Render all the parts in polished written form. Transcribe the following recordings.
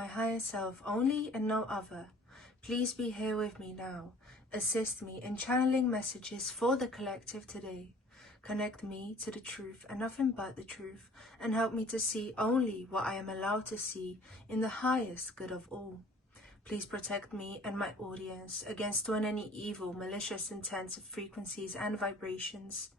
my higher self only and no other. Please be here with me now. Assist me in channeling messages for the collective today. Connect me to the truth and nothing but the truth, and help me to see only what I am allowed to see in the highest good of all. Please protect me and my audience against any evil, malicious intents of frequencies and vibrations.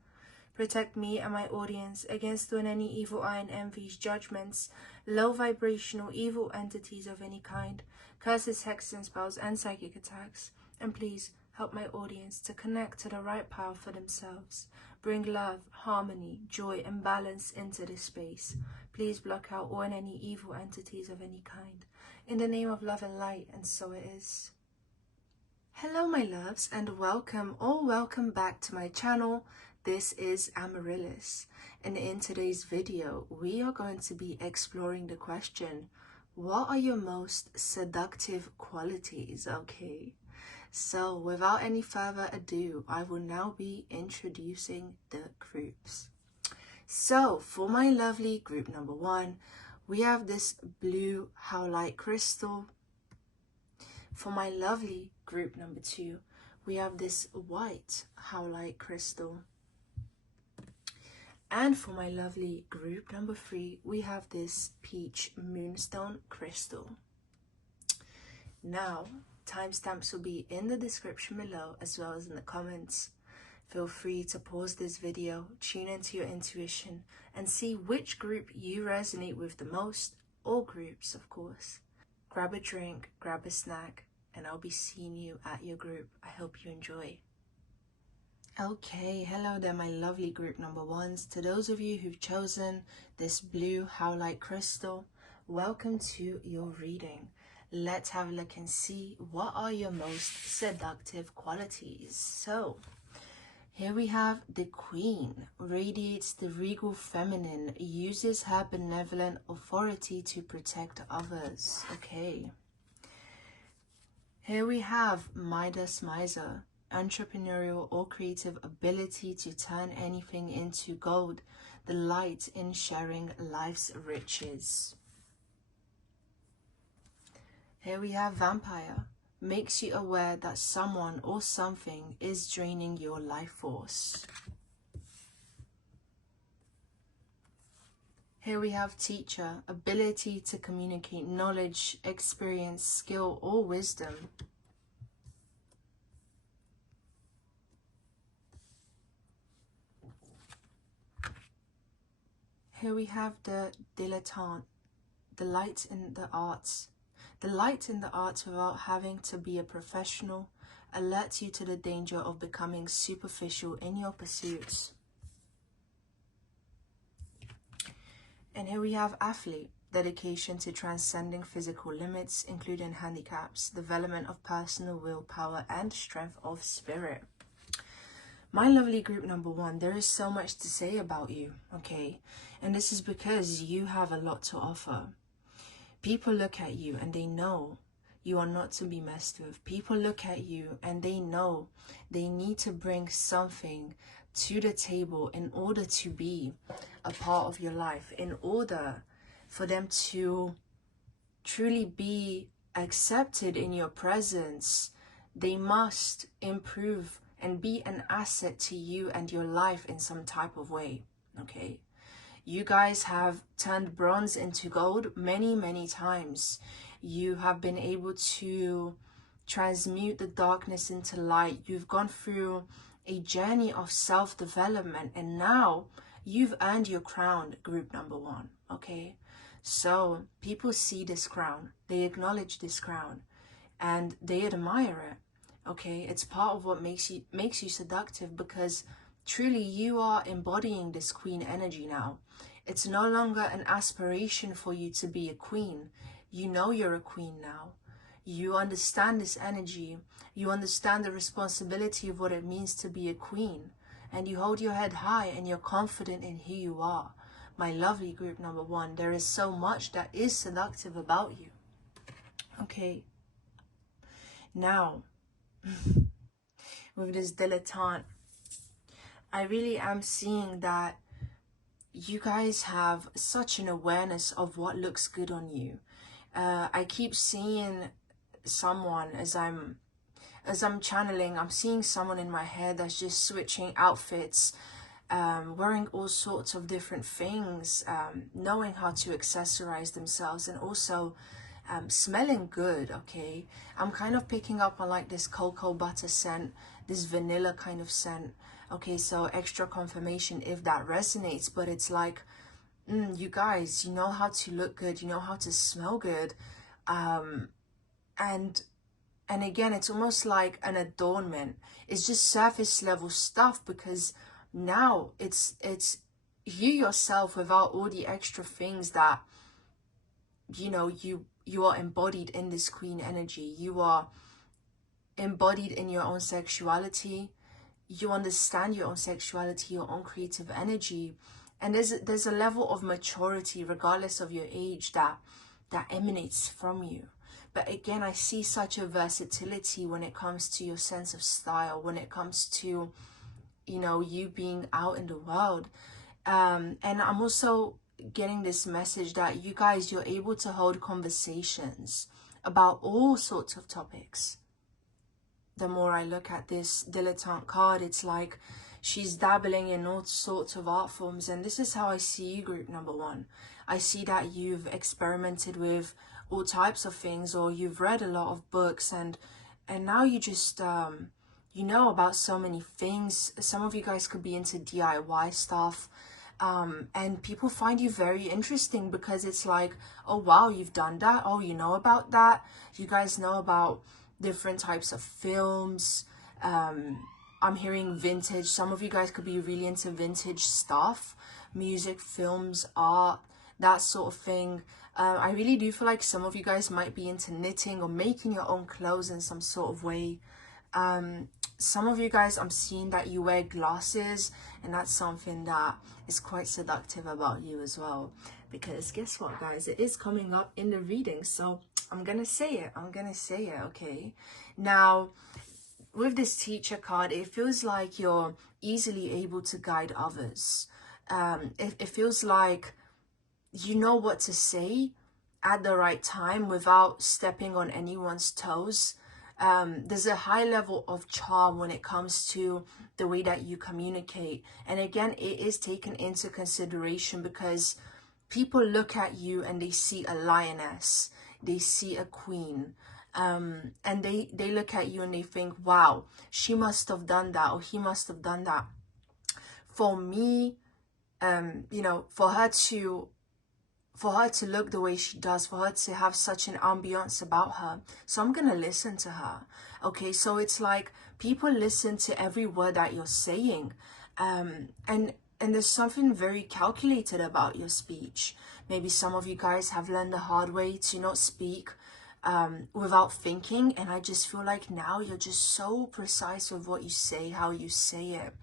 Protect me and my audience against any evil eye and envies, judgments, low vibrational evil entities of any kind, curses, hexes, and spells, and psychic attacks. And please help my audience to connect to the right power for themselves. Bring love, harmony, joy, and balance into this space. Please block out all and any evil entities of any kind. In the name of love and light, and so it is. Hello my loves, and welcome or welcome back to my channel. This is Amaryllis, and in today's video we are going to be exploring the question, what are your most seductive qualities? Okay, so without any further ado, I will now be introducing the groups. So for my lovely group number 1, we have this blue howlite crystal. For my lovely group number 2, we have this white howlite crystal. And for my lovely group number 3, we have this peach moonstone crystal. Now, timestamps will be in the description below as well as in the comments. Feel free to pause this video, tune into your intuition, and see which group you resonate with the most, or groups of course. Grab a drink, grab a snack, and I'll be seeing you at your group. I hope you enjoy. Okay, hello there my lovely group number 1s. To those of you who've chosen this blue howlite crystal, welcome to your reading. Let's have a look and see what are your most seductive qualities. So here we have the Queen, radiates the regal feminine, uses her benevolent authority to protect others. Okay. Here we have Midas Miser, entrepreneurial or creative ability to turn anything into gold, the light in sharing life's riches. Here we have Vampire, makes you aware that someone or something is draining your life force. Here we have Teacher, ability to communicate knowledge, experience, skill, or wisdom. Here we have the Dilettante, the light in the arts. The light in the arts without having to be a professional, alerts you to the danger of becoming superficial in your pursuits. And here we have Athlete, dedication to transcending physical limits, including handicaps, development of personal willpower, and strength of spirit. My lovely group number 1, there is so much to say about you, okay? And this is because you have a lot to offer. People look at you and they know you are not to be messed with. People look at you and they know they need to bring something to the table in order to be a part of your life, in order for them to truly be accepted in your presence. They must improve and be an asset to you and your life in some type of way, okay? You guys have turned bronze into gold many times. You have been able to transmute the darkness into light. You've gone through a journey of self-development, and now you've earned your crown, group number 1, okay? So people see this crown, they acknowledge this crown, and they admire it. Okay, it's part of what makes you seductive, because truly you are embodying this queen energy now. It's no longer an aspiration for you to be a queen. You know you're a queen now. You understand this energy. You understand the responsibility of what it means to be a queen. And you hold your head high and you're confident in who you are. My lovely group number 1, there is so much that is seductive about you. Okay. Now, with this dilettante, I really am seeing that you guys have such an awareness of what looks good on you, I keep seeing someone as I'm channeling. I'm seeing someone in my head that's just switching outfits, wearing all sorts of different things, knowing how to accessorize themselves, and also smelling good. Okay, I'm kind of picking up on like this cocoa butter scent, this vanilla kind of scent. Okay, so extra confirmation if that resonates, but it's like, you guys, you know how to look good, you know how to smell good, and again, it's almost like an adornment. It's just surface level stuff, because now it's you yourself without all the extra things that, you know, you are embodied in this queen energy. You are embodied in your own sexuality. You understand your own sexuality, your own creative energy, and there's a level of maturity regardless of your age that emanates from you. But again, I see such a versatility when it comes to your sense of style, when it comes to, you know, you being out in the world. And I'm also getting this message that you guys, you're able to hold conversations about all sorts of topics. The more I look at this dilettante card, it's like she's dabbling in all sorts of art forms. And this is how I see you, group number one. I see that you've experimented with all types of things, or you've read a lot of books, and now you just you know about so many things. Some of you guys could be into DIY stuff, and people find you very interesting because it's like, oh wow, you've done that, oh, you know about that. You guys know about different types of films. I'm hearing vintage. Some of you guys could be really into vintage stuff, music, films, art, that sort of thing. I really do feel like some of you guys might be into knitting or making your own clothes in some sort of way. Some of you guys, I'm seeing that you wear glasses, and that's something that is quite seductive about you as well. Because guess what, guys? It is coming up in the reading, so I'm gonna say it. Okay. Now, with this teacher card, it feels like you're easily able to guide others. It feels like you know what to say at the right time without stepping on anyone's toes. There's a high level of charm when it comes to the way that you communicate. And again, it is taken into consideration because people look at you and they see a lioness, they see a queen, and they look at you and they think, wow, she must have done that, or he must have done that. For me, you know, for her to look the way she does, for her to have such an ambiance about her, so I'm gonna listen to her. Okay, so it's like people listen to every word that you're saying, and there's something very calculated about your speech. Maybe some of you guys have learned the hard way to not speak without thinking, and I just feel like now you're just so precise with what you say, how you say it.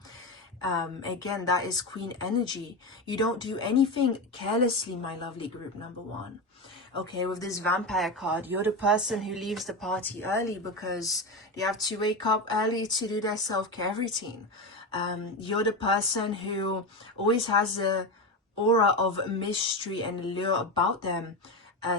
Again, that is queen energy. You don't do anything carelessly, my lovely group number one. Okay, with this vampire card, you're the person who leaves the party early because they have to wake up early to do their self-care routine. You're the person who always has a aura of mystery and allure about them,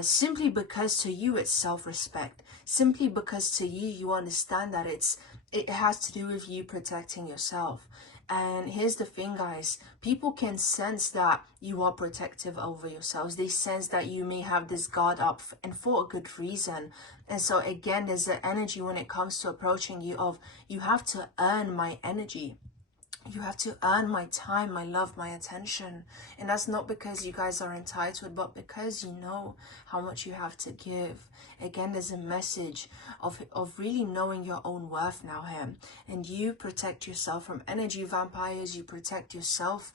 simply because to you it's self-respect, simply because to you, you understand that it has to do with you protecting yourself. And here's the thing, guys, people can sense that you are protective over yourselves. They sense that you may have this guard up, and for a good reason. And so again, there's an energy when it comes to approaching you of, you have to earn my energy. You have to earn my time, my love, my attention. And that's not because you guys are entitled, but because you know how much you have to give. Again, there's a message of really knowing your own worth now here. And you protect yourself from energy vampires. You protect yourself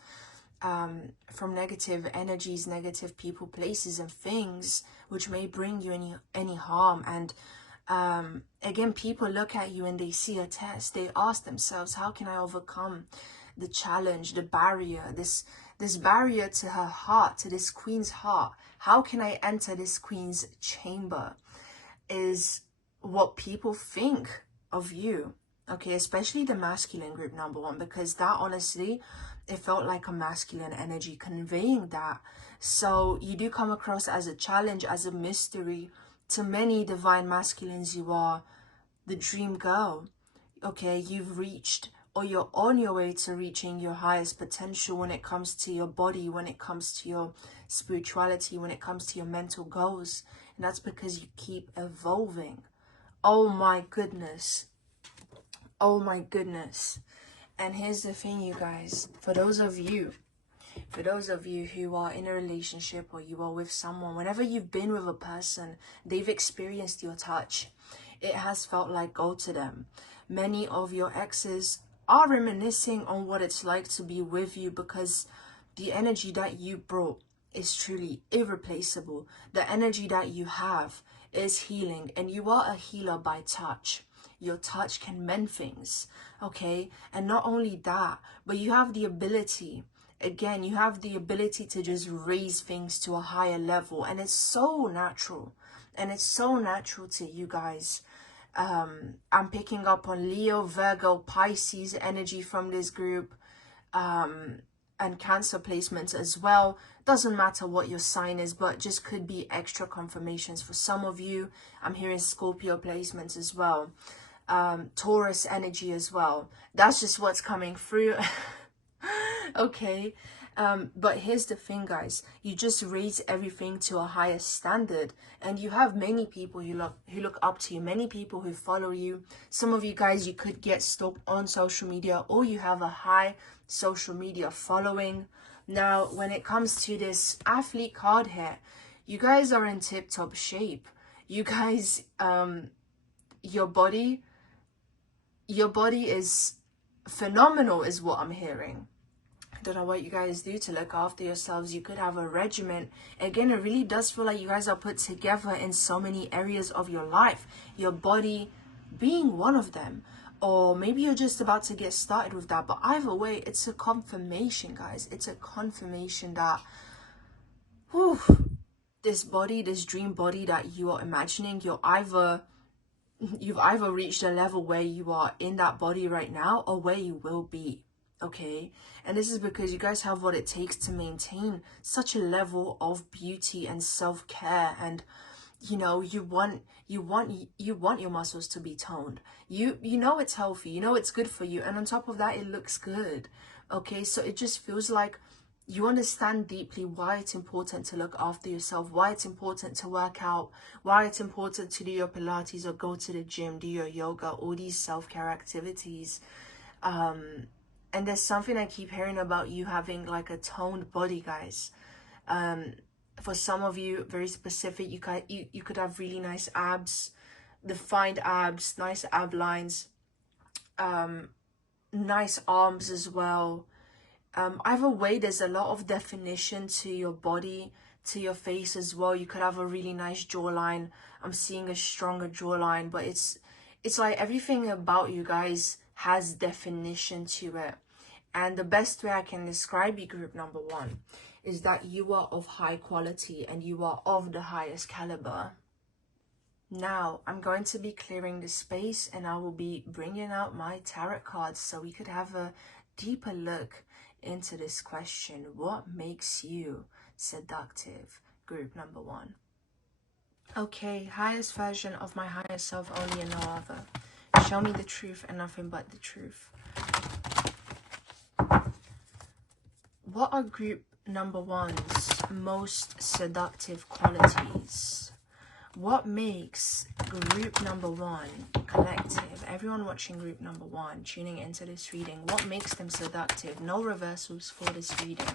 from negative energies, negative people, places, and things which may bring you any harm. And again, people look at you and they see a test. They ask themselves, how can I overcome the challenge, the barrier, this barrier to her heart, to this queen's heart? How can I enter this queen's chamber? Is what people think of you. Okay, especially the masculine group number 1, because that honestly, it felt like a masculine energy conveying that. So you do come across as a challenge, as a mystery. To many divine masculines, you are the dream girl. Okay, you've reached, or you're on your way to reaching your highest potential when it comes to your body, when it comes to your spirituality, when it comes to your mental goals. And that's because you keep evolving. Oh my goodness. Oh my goodness. And here's the thing, you guys, for those of you who are in a relationship, or you are with someone, whenever you've been with a person, they've experienced your touch. It has felt like gold to them. Many of your exes are reminiscing on what it's like to be with you, because the energy that you brought is truly irreplaceable. The energy that you have is healing, and you are a healer by touch. Your touch can mend things, okay? And not only that, but you have the ability, again, you have the ability to just raise things to a higher level. And it's so natural. And it's so natural to you guys. I'm picking up on Leo, Virgo, Pisces energy from this group. And Cancer placements as well. Doesn't matter what your sign is, but just could be extra confirmations for some of you. I'm hearing Scorpio placements as well. Taurus energy as well. That's just what's coming through. Okay. But here's the thing, guys. You just raise everything to a higher standard, and you have many people who look up to you, many people who follow you. Some of you guys, you could get stalked on social media, or you have a high social media following. Now, when it comes to this athlete card here, you guys are in tip-top shape. You guys, your body is phenomenal, is what I'm hearing. I don't know what you guys do to look after yourselves. You could have a regimen. Again, it really does feel like you guys are put together in so many areas of your life, your body being one of them. Or maybe you're just about to get started with that. But either way, it's a confirmation, guys. It's a confirmation that this body, this dream body that you are imagining, you've either reached a level where you are in that body right now, or where you will be. Okay, and this is because you guys have what it takes to maintain such a level of beauty and self-care. And you know, you want your muscles to be toned. You know it's healthy, you know it's good for you, and on top of that, it looks good. Okay, so it just feels like you understand deeply why it's important to look after yourself, why it's important to work out, why it's important to do your Pilates or go to the gym, do your yoga, all these self-care activities. And there's something I keep hearing about you having like a toned body, guys. For some of you, very specific, you could have really nice abs, defined abs, nice ab lines, nice arms as well. Either way, there's a lot of definition to your body, to your face as well. You could have a really nice jawline. I'm seeing a stronger jawline, but it's like everything about you guys has definition to it. And the best way I can describe you, group number 1, is that you are of high quality and you are of the highest caliber. Now, I'm going to be clearing the space, and I will be bringing out my tarot cards so we could have a deeper look into this question. What makes you seductive, group number 1? Okay, highest version of my higher self, only and no other. Show me the truth and nothing but the truth. What are group number 1's most seductive qualities? What makes group number 1, collective, everyone watching group number 1, tuning into this reading, what makes them seductive? No reversals for this reading.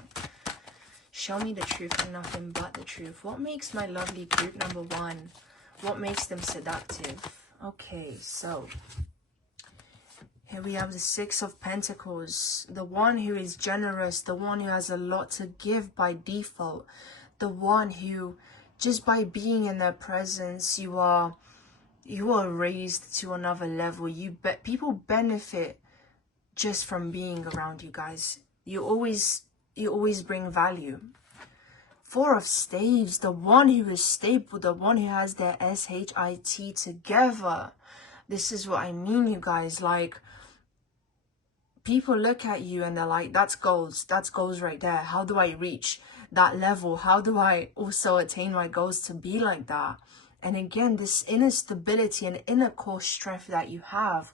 Show me the truth and nothing but the truth. What makes my lovely group number 1, what makes them seductive? Okay, so here we have the 6 of Pentacles, the one who is generous, the one who has a lot to give by default, the one who, just by being in their presence, you are raised to another level. People benefit just from being around you guys. You always bring value. 4 of Staves, the one who is stable, the one who has their SHIT together. This is what I mean, you guys. Like, people look at you and they're like, that's goals right there. How do I reach that level? How do I also attain my goals to be like that? And again, this inner stability and inner core strength that you have,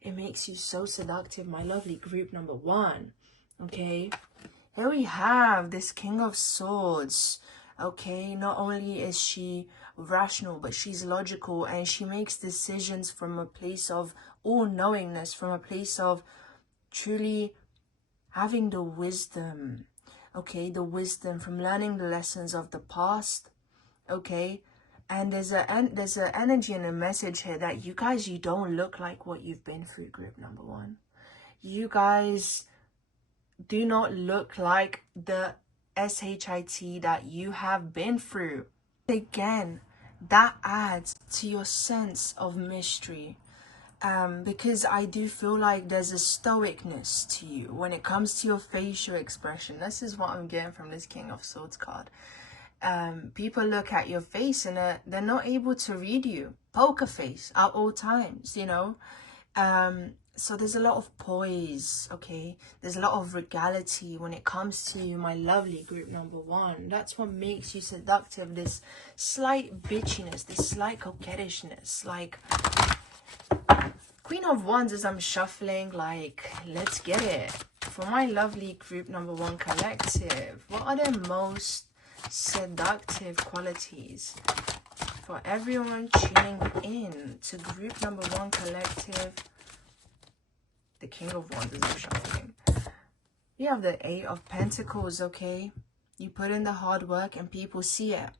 it makes you so seductive, my lovely group number 1. Okay, here we have this King of Swords. Okay, not only is she rational, but she's logical, and she makes decisions from a place of all-knowingness, from a place of truly having the wisdom. Okay, the wisdom from learning the lessons of the past. Okay, and there's an energy and a message here that you guys, you don't look like what you've been through, group number 1. You guys do not look like the SHIT that you have been through. Again, that adds to your sense of mystery. Because I do feel like there's a stoicness to you when it comes to your facial expression. This is what I'm getting from this King of Swords card. People look at your face and they're not able to read you. Poker face at all times, you know. So there's a lot of poise, okay? There's a lot of regality when it comes to my lovely group number 1. That's what makes you seductive. This slight bitchiness, this slight coquettishness. Like, Queen of Wands, as I'm shuffling, like, let's get it. For my lovely group number 1 collective, what are the most seductive qualities for everyone tuning in to group number 1 collective? The King of Wands is I'm shuffling. You have the 8 of Pentacles, okay? You put in the hard work and people see it.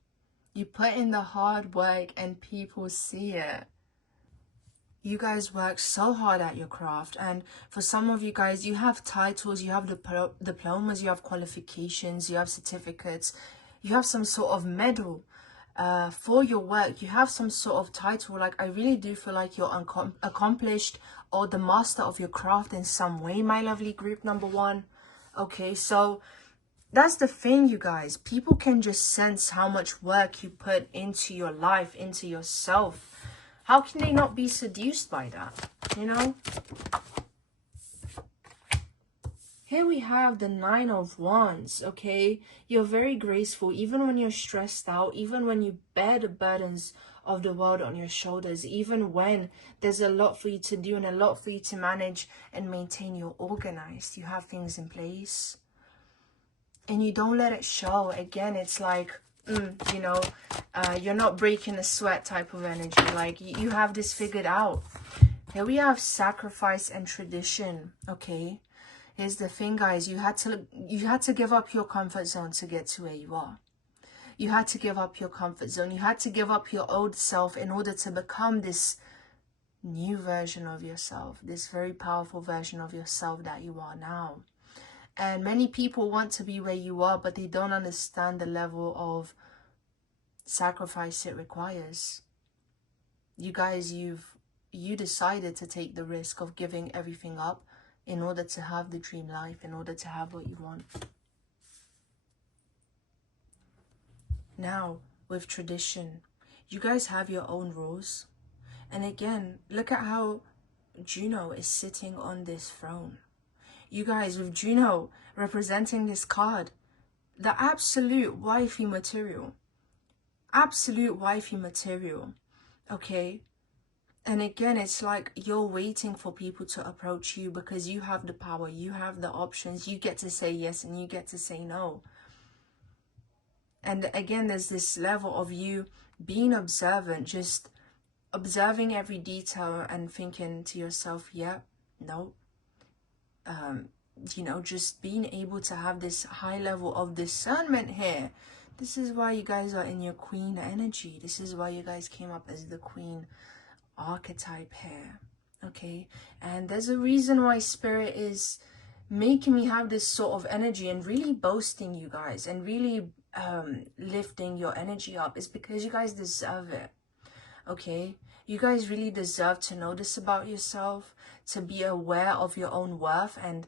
You put in the hard work and people see it. You guys work so hard at your craft, and for some of you guys, you have titles, you have diplomas, you have qualifications, you have certificates, you have some sort of medal for your work. You have some sort of title. Like, I really do feel like you're accomplished or the master of your craft in some way, my lovely group number 1. Okay, so that's the thing, you guys. People can just sense how much work you put into your life, into yourself. How can they not be seduced by that, you know? Here we have the 9 of Wands, okay? You're very graceful, even when you're stressed out, even when you bear the burdens of the world on your shoulders, even when there's a lot for you to do and a lot for you to manage and maintain. You're organized. You have things in place. And you don't let it show. Again, it's like, you know, you're not breaking a sweat type of energy. Like, you have this figured out. Here we have sacrifice and tradition, okay? Here's the thing, guys. You had to give up your comfort zone to get to where you are. You had to give up your comfort zone. You had to give up your old self in order to become this new version of yourself, this very powerful version of yourself that you are now. And many people want to be where you are, but they don't understand the level of sacrifice it requires. You guys, you decided to take the risk of giving everything up in order to have the dream life, in order to have what you want. Now, with tradition, you guys have your own rules. And again, look at how Juno is sitting on this throne. You guys, with Juno representing this card, the absolute wifey material. Absolute wifey material. Okay? And again, it's like you're waiting for people to approach you because you have the power. You have the options. You get to say yes and you get to say no. And again, there's this level of you being observant, just observing every detail and thinking to yourself, yeah, no. You know, just being able to have this high level of discernment here. This is why you guys are in your queen energy. This is why you guys came up as the queen archetype here. Okay? And there's a reason why Spirit is making me have this sort of energy and really boasting you guys and really lifting your energy up. Is because you guys deserve it. Okay? You guys really deserve to know this about yourself, to be aware of your own worth and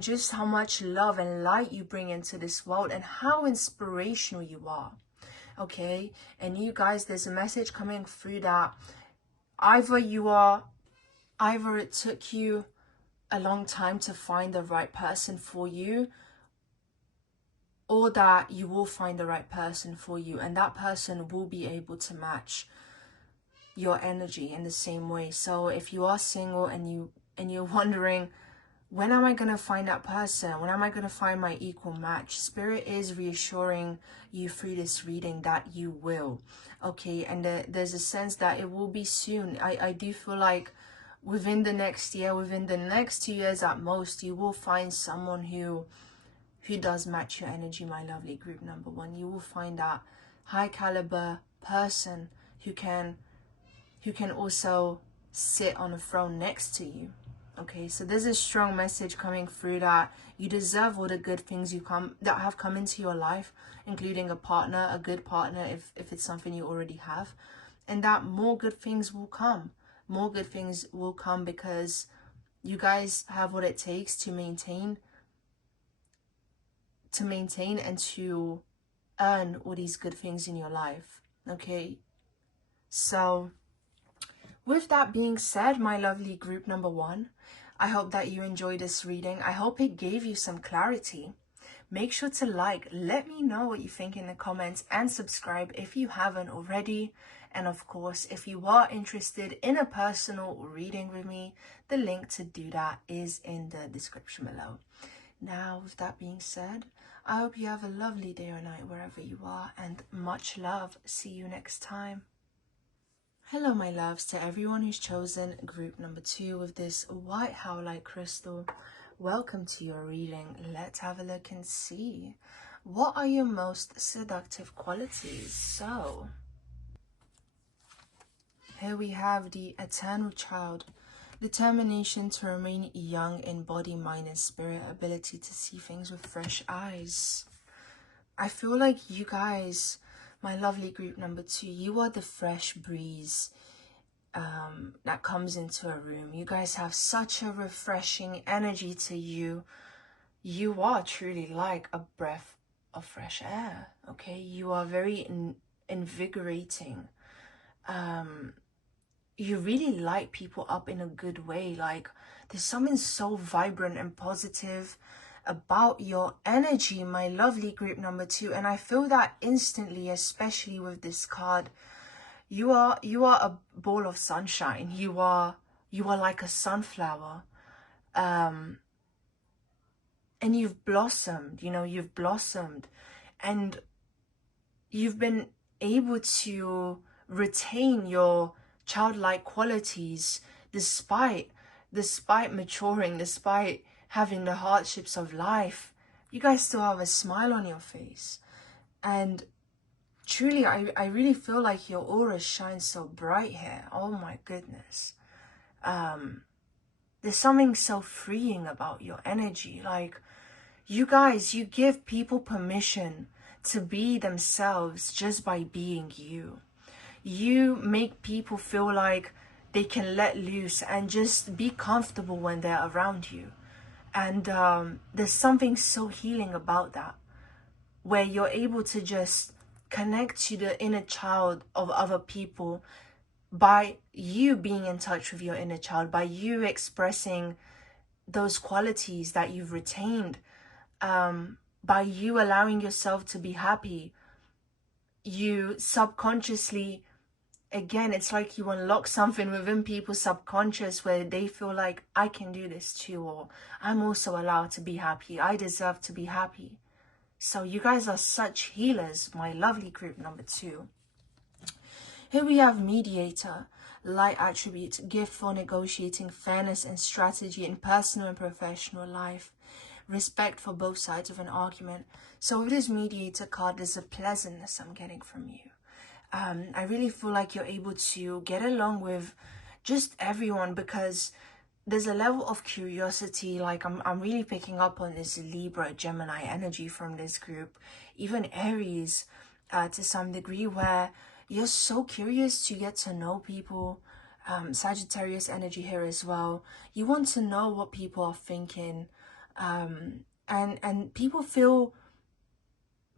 just how much love and light you bring into this world and how inspirational you are. Okay? And you guys, there's a message coming through that either it took you a long time to find the right person for you, or that you will find the right person for you, and that person will be able to match your energy in the same way. So if you are single and you're wondering, when am I going to find that person? When am I going to find my equal match? Spirit is reassuring you through this reading that you will. Okay, and there's a sense that it will be soon. I do feel like within the next year, within the next 2 years at most, you will find someone who does match your energy, my lovely group number one. You will find that high caliber person who can also sit on a throne next to you. Okay, so there's a strong message coming through that you deserve all the good things that have come into your life, including a partner, a good partner, if it's something you already have, and that more good things will come. More good things will come because you guys have what it takes to maintain and to earn all these good things in your life. Okay, so with that being said, my lovely group number one, I hope that you enjoyed this reading. I hope it gave you some clarity. Make sure to let me know what you think in the comments, and subscribe if you haven't already. And of course, if you are interested in a personal reading with me, the link to do that is in the description below. Now, with that being said, I hope you have a lovely day or night wherever you are, and much love. See you next time. Hello, my loves, to everyone who's chosen group number 2 with this white howlite crystal. Welcome to your reading. Let's have a look and see. What are your most seductive qualities? So, here we have the Eternal Child. Determination to remain young in body, mind, and spirit. Ability to see things with fresh eyes. I feel like you guys, my lovely group number 2, you are the fresh breeze that comes into a room. You guys have such a refreshing energy to you. You are truly like a breath of fresh air. Okay, you are very invigorating. You really light people up in a good way. Like, there's something so vibrant and positive about your energy, my lovely group number 2, and I feel that instantly, especially with this card. You are a ball of sunshine. You are like a sunflower, and you've blossomed. You've blossomed, and you've been able to retain your childlike qualities despite maturing, despite having the hardships of life. You guys still have a smile on your face, and truly, I really feel like your aura shines so bright here. Oh my goodness. There's something so freeing about your energy. Like, you guys, you give people permission to be themselves just by being you. You make people feel like they can let loose and just be comfortable when they're around you. And there's something so healing about that, where you're able to just connect to the inner child of other people by you being in touch with your inner child, by you expressing those qualities that you've retained, by you allowing yourself to be happy. You subconsciously, again, it's like you unlock something within people's subconscious where they feel like, I can do this too, or I'm also allowed to be happy. I deserve to be happy. So you guys are such healers, my lovely group number 2. Here we have Mediator, light attribute, gift for negotiating fairness and strategy in personal and professional life. Respect for both sides of an argument. So with this Mediator card, there's a pleasantness I'm getting from you. I really feel like you're able to get along with just everyone, because there's a level of curiosity. Like, I'm really picking up on this Libra, Gemini energy from this group, even Aries to some degree, where you're so curious to get to know people. Sagittarius energy here as well. You want to know what people are thinking, and people feel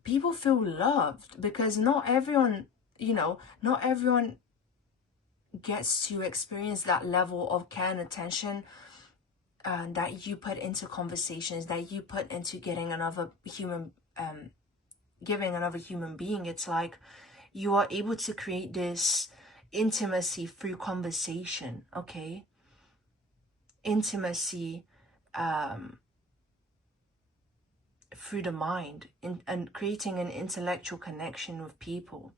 loved, because not everyone gets to experience that level of care and attention that you put into conversations, that you put into getting another human, giving another human being. It's like you are able to create this intimacy through conversation, okay? Intimacy through the mind, and creating an intellectual connection with people.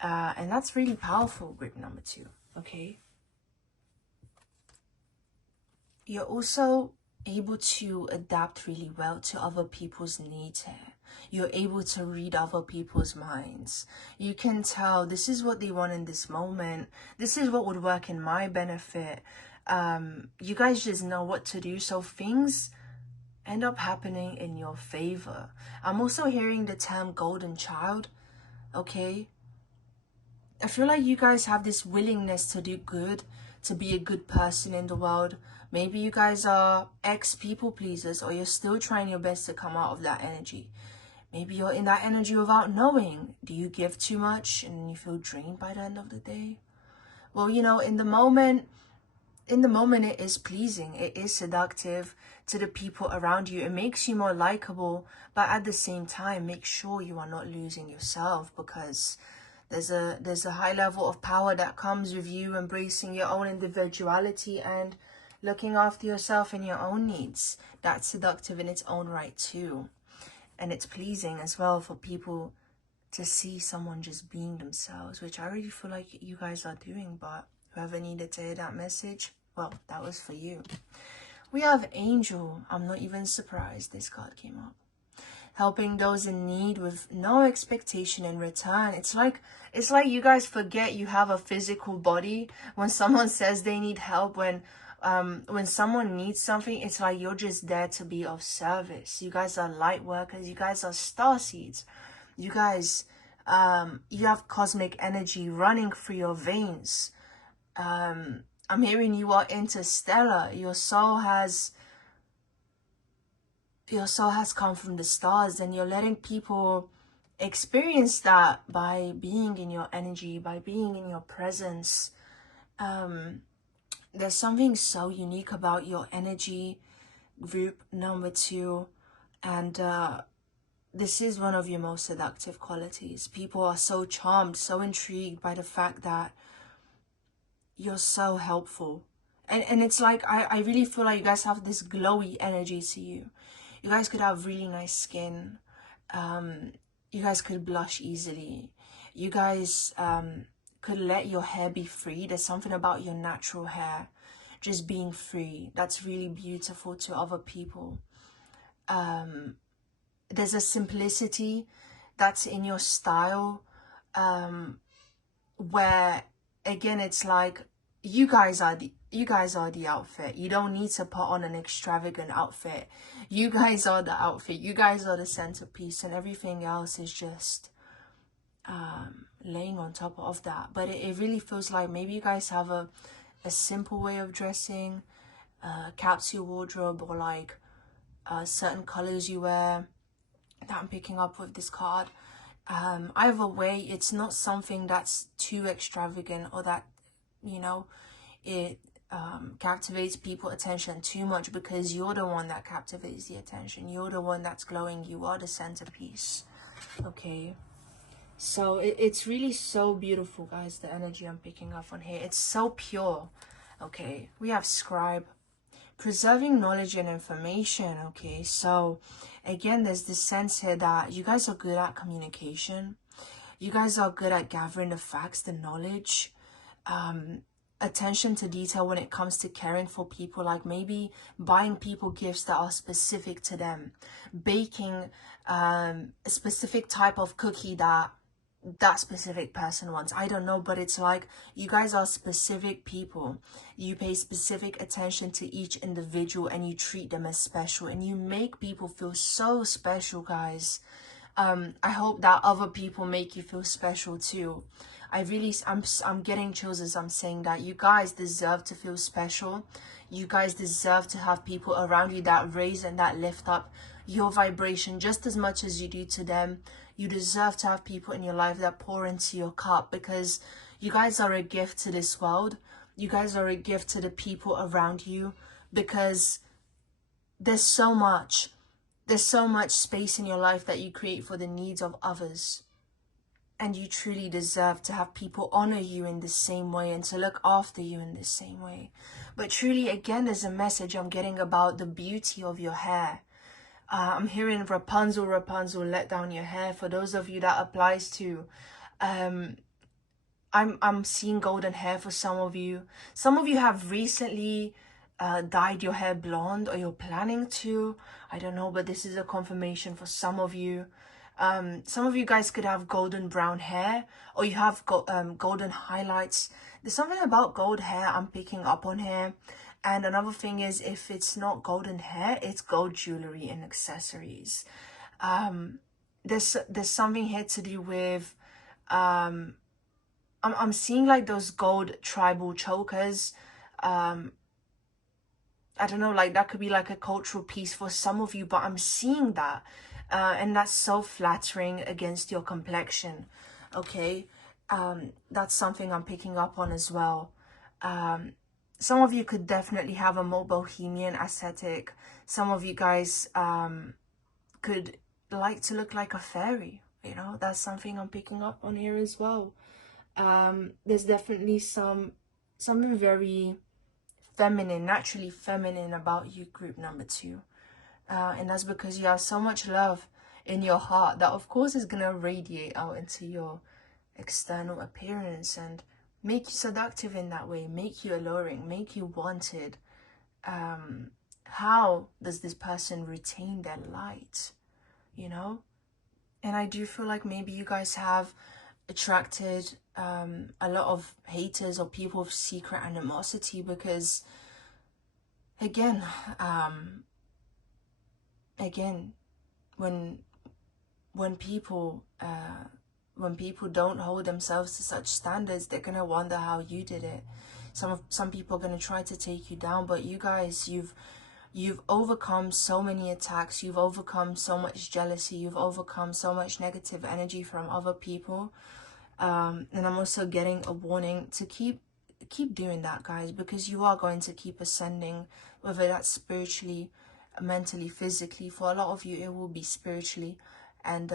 And that's really powerful, group number 2, okay? You're also able to adapt really well to other people's needs here. You're able to read other people's minds. You can tell this is what they want in this moment. This is what would work in my benefit. You guys just know what to do. So things end up happening in your favor. I'm also hearing the term golden child, okay? I feel like you guys have this willingness to do good, to be a good person in the world. Maybe you guys are ex-people pleasers, or you're still trying your best to come out of that energy. Maybe you're in that energy without knowing. Do you give too much and you feel drained by the end of the day? Well, you know, in the moment it is pleasing. It is seductive to the people around you. It makes you more likable, but at the same time, make sure you are not losing yourself, because there's a high level of power that comes with you embracing your own individuality and looking after yourself and your own needs. That's seductive in its own right too. And it's pleasing as well for people to see someone just being themselves, which I really feel like you guys are doing. But whoever needed to hear that message, well, that was for you. We have Angel. I'm not even surprised this card came up. Helping those in need with no expectation in return. It's like you guys forget you have a physical body. When someone says they need help, when someone needs something, it's like you're just there to be of service. You guys are light workers. You guys are star seeds. You guys, you have cosmic energy running through your veins. I'm hearing you are interstellar. Your soul has come from the stars, and you're letting people experience that by being in your energy, by being in your presence. There's something so unique about your energy, group number 2, and this is one of your most seductive qualities. People are so charmed, so intrigued by the fact that you're so helpful. And it's like, I really feel like you guys have this glowy energy to you. You guys could have really nice skin. You guys could blush easily. You guys could let your hair be free. There's something about your natural hair just being free that's really beautiful to other people. There's a simplicity that's in your style, where again it's like you guys are the outfit. You don't need to put on an extravagant outfit. You guys are the outfit. You guys are the centerpiece, and everything else is just laying on top of that. But it really feels like maybe you guys have a simple way of dressing, capsule wardrobe, or like certain colors you wear that I'm picking up with this card. Either way, it's not something that's too extravagant, or that, you know, it captivates people's attention too much, because you're the one that captivates the attention. You're the one that's glowing. You are the centerpiece. Okay, so it's really so beautiful, guys, the energy I'm picking up on here. It's so pure. Okay, we have Scribe, preserving knowledge and information. Okay, so again, there's this sense here that you guys are good at communication. You guys are good at gathering the facts, the knowledge, attention to detail when it comes to caring for people, like maybe buying people gifts that are specific to them, baking a specific type of cookie that specific person wants. I don't know, but it's like you guys are specific people. You pay specific attention to each individual, and you treat them as special, and you make people feel so special, guys. I hope that other people make you feel special too. I'm getting chills as I'm saying that. You guys deserve to feel special. You guys deserve to have people around you that raise and that lift up your vibration just as much as you do to them. You deserve to have people in your life that pour into your cup, because You guys are a gift to this world. You guys are a gift to the people around you, because there's so much space in your life that you create for the needs of others. And you truly deserve to have people honor you in the same way and to look after you in the same way. But truly, again, there's a message I'm getting about the beauty of your hair. I'm hearing Rapunzel, Rapunzel, let down your hair. For those of you that applies to, I'm seeing golden hair for some of you. Some of you have recently dyed your hair blonde, or you're planning to. I don't know, but this is a confirmation for some of you. Some of you guys could have golden brown hair, or you have golden highlights. There's something about gold hair I'm picking up on here. And another thing is, if it's not golden hair, it's gold jewelry and accessories. There's something here to do with, I'm seeing like those gold tribal chokers. I don't know, like that could be like a cultural piece for some of you, but I'm seeing that. And that's so flattering against your complexion. Okay, that's something I'm picking up on as well. Some of you could definitely have a more bohemian aesthetic. Some of you guys could like to look like a fairy. You know, that's something I'm picking up on here as well. There's definitely something very feminine, naturally feminine about you, group number 2. And that's because you have so much love in your heart that of course is going to radiate out into your external appearance and make you seductive in that way, make you alluring, make you wanted. How does this person retain their light, you know? And I do feel like maybe you guys have attracted a lot of haters or people with secret animosity, because again, when people don't hold themselves to such standards, they're gonna wonder how you did it. Some people are gonna try to take you down, but you guys, you've overcome so many attacks, you've overcome so much jealousy, you've overcome so much negative energy from other people. And I'm also getting a warning to keep doing that, guys, because you are going to keep ascending, whether that's spiritually, mentally, physically. For a lot of you, it will be spiritually. And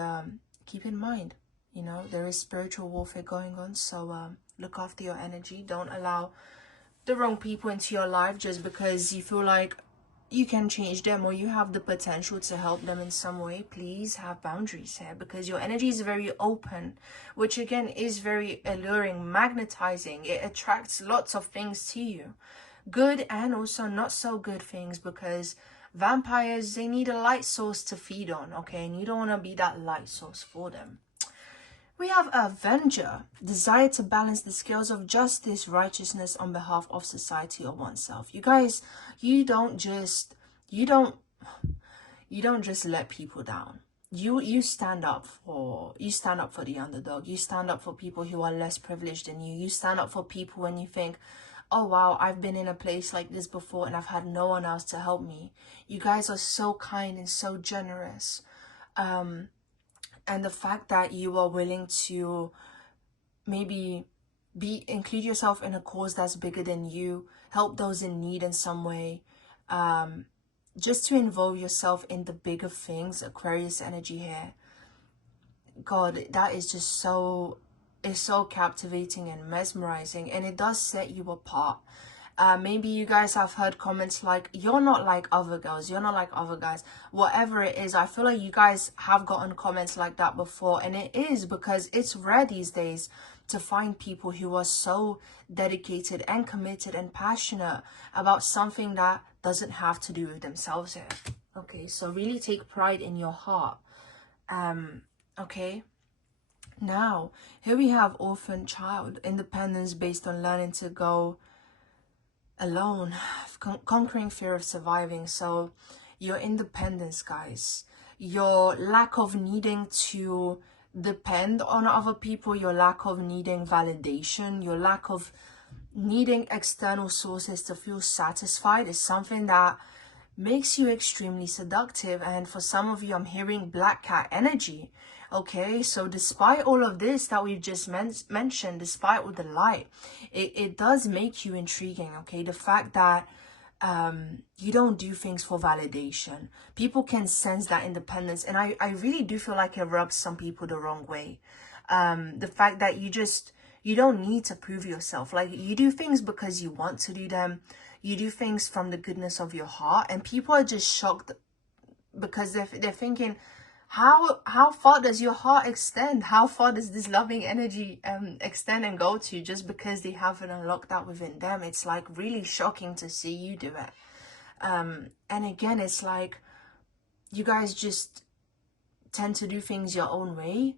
keep in mind, you know, there is spiritual warfare going on. So look after your energy. Don't allow the wrong people into your life just because you feel like you can change them or you have the potential to help them in some way. Please have boundaries here, because your energy is very open, which again is very alluring, magnetizing. It attracts lots of things to you, good and also not so good things, because vampires, they need a light source to feed on, okay? And you don't want to be that light source for them. We have Avenger, desire to balance the scales of justice, righteousness on behalf of society or oneself. You guys, you don't just let people down. You stand up for the underdog. You stand up for people who are less privileged than you. You stand up for people when you think, oh wow, I've been in a place like this before and I've had no one else to help me. You guys are so kind and so generous. And the fact that you are willing to maybe include yourself in a cause that's bigger than you, help those in need in some way, just to involve yourself in the bigger things, Aquarius energy here. God, that is just so captivating and mesmerizing, and it does set you apart. Maybe you guys have heard comments like, you're not like other girls, you're not like other guys, whatever it is. I feel like you guys have gotten comments like that before, and it is because it's rare these days to find people who are so dedicated and committed and passionate about something that doesn't have to do with themselves here. Okay, so really take pride in your heart. Okay, now here we have orphan child, independence based on learning to go alone, conquering fear of surviving. So your independence, guys, your lack of needing to depend on other people, your lack of needing validation, your lack of needing external sources to feel satisfied is something that makes you extremely seductive. And for some of you, I'm hearing black cat energy. Okay, so despite all of this that we've just mentioned, despite all the light, it does make you intriguing. Okay, the fact that you don't do things for validation. People can sense that independence, and I really do feel like it rubs some people the wrong way. The fact that you don't need to prove yourself. Like, you do things because you want to do them. You do things from the goodness of your heart, and people are just shocked because they're thinking, how far does your heart extend? How far does this loving energy extend and go to, just because they haven't unlocked that within them? It's like really shocking to see you do it. And again, it's like you guys just tend to do things your own way.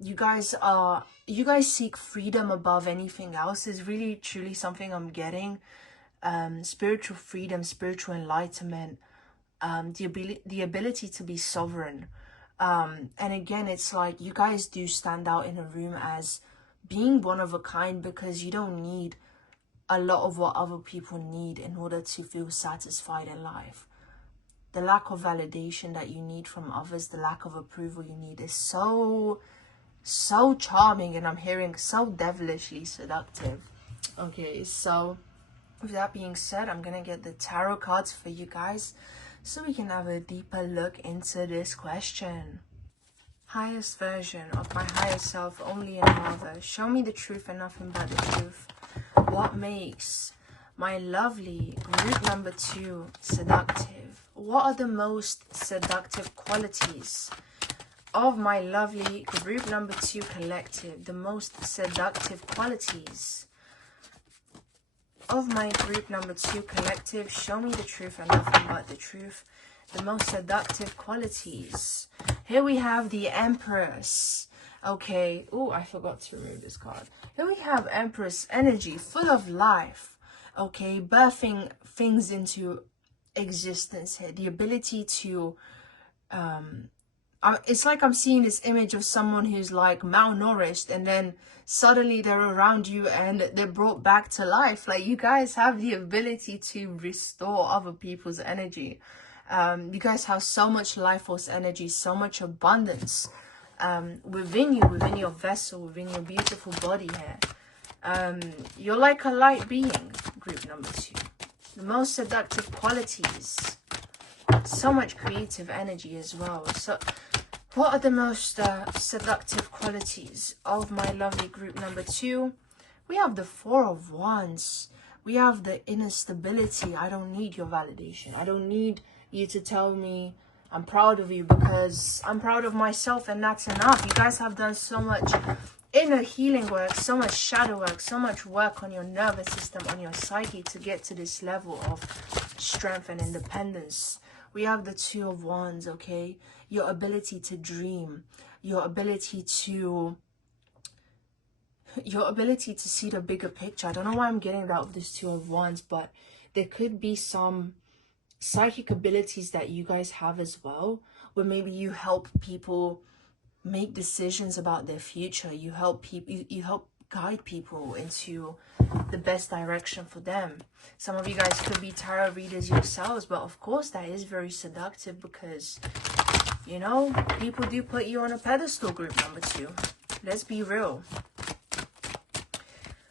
You guys seek freedom above anything else is really truly something I'm getting. Spiritual freedom, spiritual enlightenment, the ability to be sovereign. And again, it's like you guys do stand out in a room as being one of a kind, because you don't need a lot of what other people need in order to feel satisfied in life. The lack of validation that you need from others, the lack of approval you need, is so charming, and I'm hearing so devilishly seductive. Okay, so with that being said, I'm gonna get the tarot cards for you guys so we can have a deeper look into this question. Highest version of my higher self, only in Mother. Show me the truth and nothing but the truth. What makes my lovely group number 2 seductive? What are the most seductive qualities of my lovely group number 2 collective? The most seductive qualities of my group number 2 collective. Show me the truth and nothing but the truth. The most seductive qualities. Here we have the Empress. Okay. Oh, I forgot to remove this card. Here we have Empress energy, full of life. Okay, birthing things into existence here. The ability to it's like I'm seeing this image of someone who's like malnourished, and then suddenly they're around you and they're brought back to life. Like, you guys have the ability to restore other people's energy. You guys have so much life force energy, so much abundance within you, within your vessel, within your beautiful body here. You're like a light being, group number 2. The most seductive qualities. So much creative energy as well. So what are the most seductive qualities of my lovely group number 2? We have the 4 of Wands. We have the inner stability. I don't need your validation. I don't need you to tell me I'm proud of you, because I'm proud of myself, and that's enough. You guys have done so much inner healing work, so much shadow work, so much work on your nervous system, on your psyche, to get to this level of strength and independence. We have the 2 of Wands, okay? Your ability to dream, your ability to see the bigger picture. I don't know why I'm getting that with this 2 of Wands, but there could be some psychic abilities that you guys have as well, where maybe you help people make decisions about their future. You help people, you help guide people into the best direction for them. Some of you guys could be tarot readers yourselves, but of course that is very seductive, because, you know, people do put you on a pedestal, group number 2. Let's be real.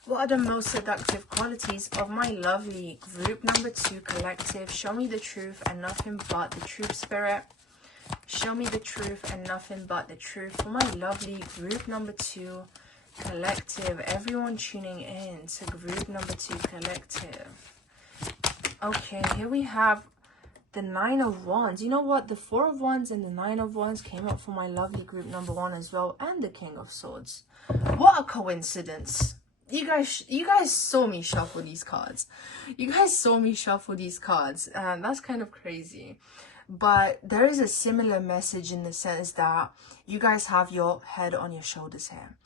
What are the most seductive qualities of my lovely group number 2 collective? Show me the truth and nothing but the truth, Spirit. Show me the truth and nothing but the truth for my lovely group number 2 collective. Everyone tuning in to group number 2 collective. Okay, here we have the 9 of Wands. You know what? The 4 of Wands and the 9 of Wands came up for my lovely group number 1 as well, and the King of Swords. What a coincidence. You guys saw me shuffle these cards. You guys saw me shuffle these cards. That's kind of crazy. But there is a similar message in the sense that you guys have your head on your shoulders here.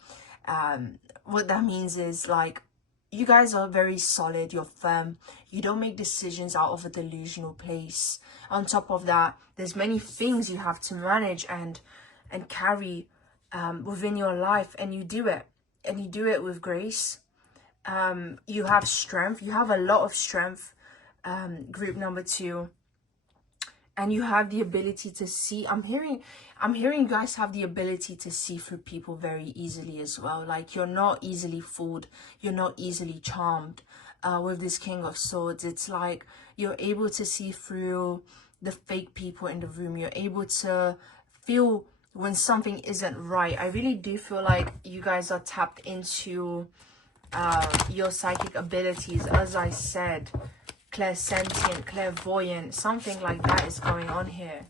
What that means is, like, you guys are very solid, you're firm, you don't make decisions out of a delusional place. On top of that, there's many things you have to manage and carry within your life, and you do it. And you do it with grace. You have strength. You have a lot of strength. group number 2. And you have the ability to see, I'm hearing you guys have the ability to see through people very easily as well. Like, you're not easily fooled, you're not easily charmed. With this King of Swords, it's like you're able to see through the fake people in the room. You're able to feel when something isn't right. I really do feel like you guys are tapped into your psychic abilities. As I said, clairsentient, clairvoyant, something like that is going on here.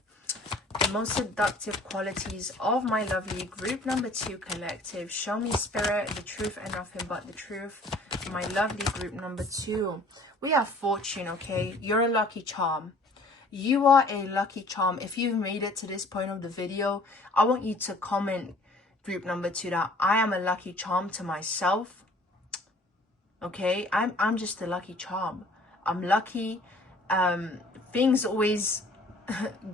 The most seductive qualities of my lovely group number 2 collective. Show me, Spirit, the truth and nothing but the truth. My lovely group number 2. We have fortune, okay? You're a lucky charm. You are a lucky charm. If you've made it to this point of the video, I want you to comment, group number 2, that I am a lucky charm to myself. Okay? I'm just a lucky charm. I'm lucky. Things always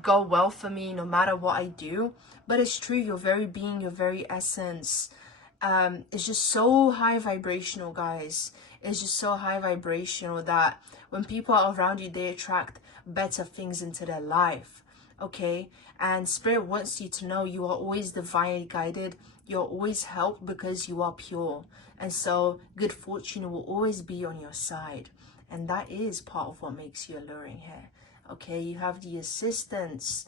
go well for me no matter what I do. But it's true, your very being, your very essence, it's just so high vibrational, guys. It's just so high vibrational that when people are around you, they attract better things into their life. Okay? And Spirit wants you to know you are always divinely guided. You're always helped because you are pure. And so good fortune will always be on your side. And that is part of what makes you alluring here. Okay, you have the assistance.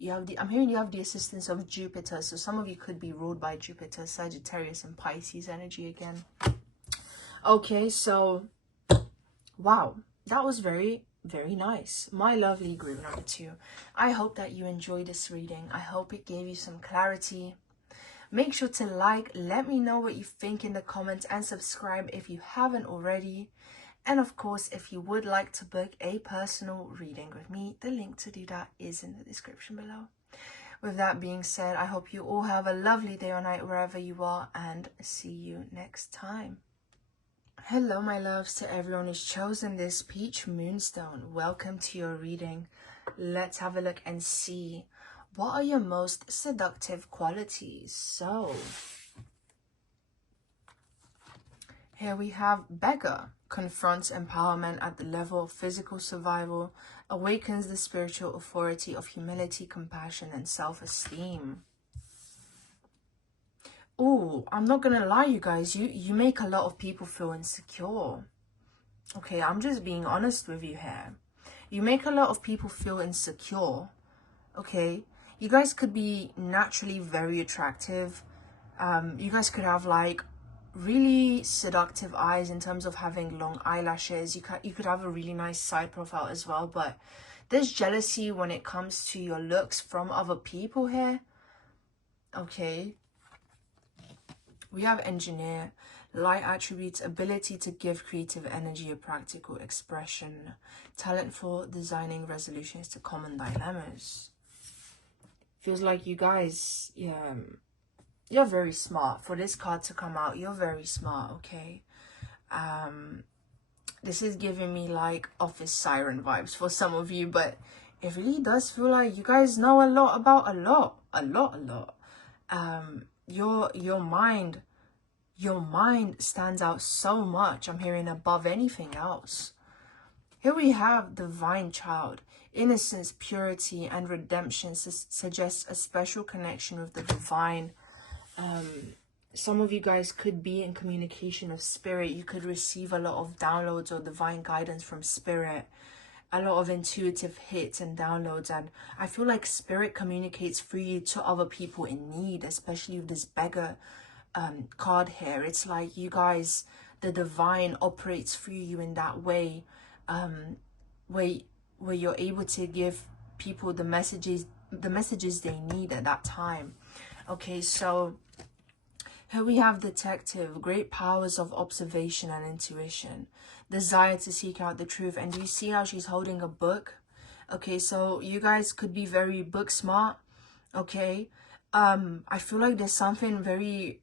I'm hearing you have the assistance of Jupiter. So some of you could be ruled by Jupiter, Sagittarius and Pisces energy again. Okay, so wow, that was very, very nice. My lovely group number 2. I hope that you enjoyed this reading. I hope it gave you some clarity. Make sure to like, let me know what you think in the comments, and subscribe if you haven't already. And of course, if you would like to book a personal reading with me, the link to do that is in the description below. With that being said, I hope you all have a lovely day or night wherever you are, and see you next time. Hello, my loves, to everyone who's chosen this peach moonstone. Welcome to your reading. Let's have a look and see, what are your most seductive qualities? So here we have Beggar. Confronts empowerment at the level of physical survival, awakens the spiritual authority of humility, compassion, and self-esteem. Oh, I'm not gonna lie, you guys, you make a lot of people feel insecure. Okay, I'm just being honest with you here. You make a lot of people feel insecure. Okay, you guys could be naturally very attractive. You guys could have like really seductive eyes in terms of having long eyelashes. You could have a really nice side profile as well, but there's jealousy when it comes to your looks from other people here. Okay, we have Engineer. Light attributes, ability to give creative energy a practical expression, talent for designing resolutions to common dilemmas. Feels like you guys, yeah, you're very smart. For this card to come out, you're very smart, okay? This is giving me like office siren vibes for some of you, but it really does feel like you guys know a lot about a lot. Your mind stands out so much. I'm hearing above anything else. Here we have Divine Child. Innocence, purity, and redemption suggests a special connection with the divine. Some of you guys could be in communication with Spirit. You could receive a lot of downloads or divine guidance from Spirit. A lot of intuitive hits and downloads. And I feel like Spirit communicates through you to other people in need, especially with this Beggar card here. It's like you guys, the divine operates through you in that way, where you're able to give people the messages they need at that time. Okay, so here we have Detective. Great powers of observation and intuition, desire to seek out the truth. And do you see how she's holding a book? Okay, so you guys could be very book smart. Okay, I feel like there's something very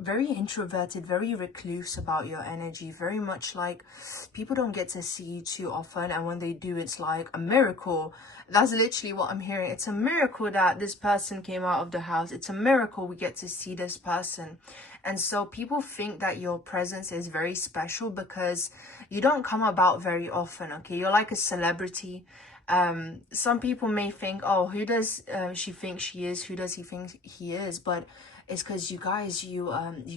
very introverted, very recluse about your energy, very much like people don't get to see you too often, and when they do, it's like a miracle. That's literally what I'm hearing. It's a miracle that this person came out of the house. It's a miracle we get to see this person. And so people think that your presence is very special because you don't come about very often, okay? You're like a celebrity. Some people may think, oh, who does she think she is? Who does he think he is? But it's because you guys, you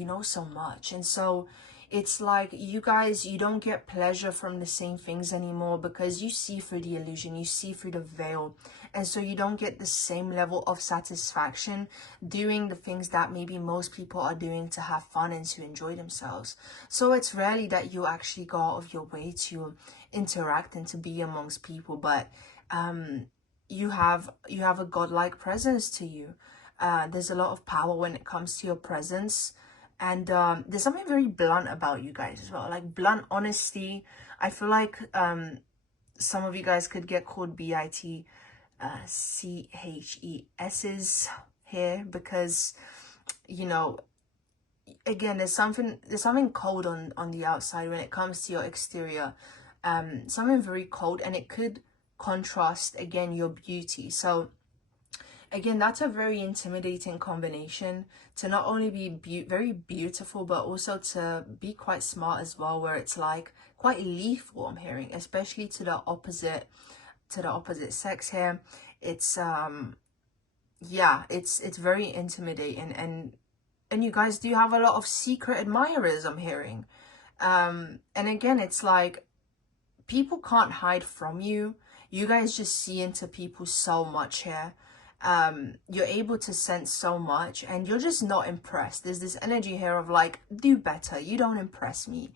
know so much. And so it's like you guys, you don't get pleasure from the same things anymore because you see through the illusion, you see through the veil. And so you don't get the same level of satisfaction doing the things that maybe most people are doing to have fun and to enjoy themselves. So it's rarely that you actually go out of your way to interact and to be amongst people, but you have a godlike presence to you. There's a lot of power when it comes to your presence. And there's something very blunt about you guys as well, like blunt honesty. I feel like some of you guys could get called BITCHESs here because, you know, again, there's something cold on the outside when it comes to your exterior. Something very cold, and it could contrast, again, your beauty. So again, that's a very intimidating combination, to not only be very beautiful, but also to be quite smart as well, where it's like quite lethal, I'm hearing, especially to the opposite sex here. It's yeah, it's very intimidating, and you guys do have a lot of secret admirers, I'm hearing. And again, it's like people can't hide from you. You guys just see into people so much here. You're able to sense so much, and you're just not impressed. There's this energy here of like, do better, you don't impress me,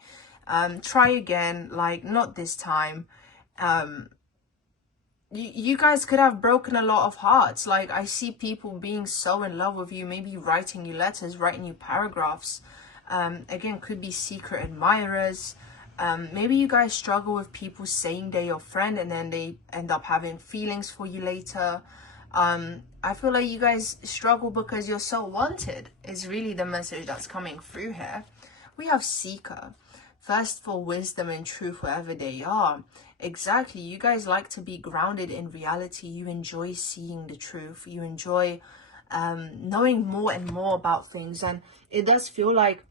try again, like not this time. You guys could have broken a lot of hearts. Like, I see people being so in love with you, maybe writing you letters, writing you paragraphs. Again, could be secret admirers. Maybe you guys struggle with people saying they're your friend and then they end up having feelings for you later. I feel like you guys struggle because you're so wanted, is really the message that's coming through here. We have seeker, thirst for wisdom and truth wherever they are. Exactly, you guys like to be grounded in reality. You enjoy seeing the truth. You enjoy knowing more and more about things. And it does feel like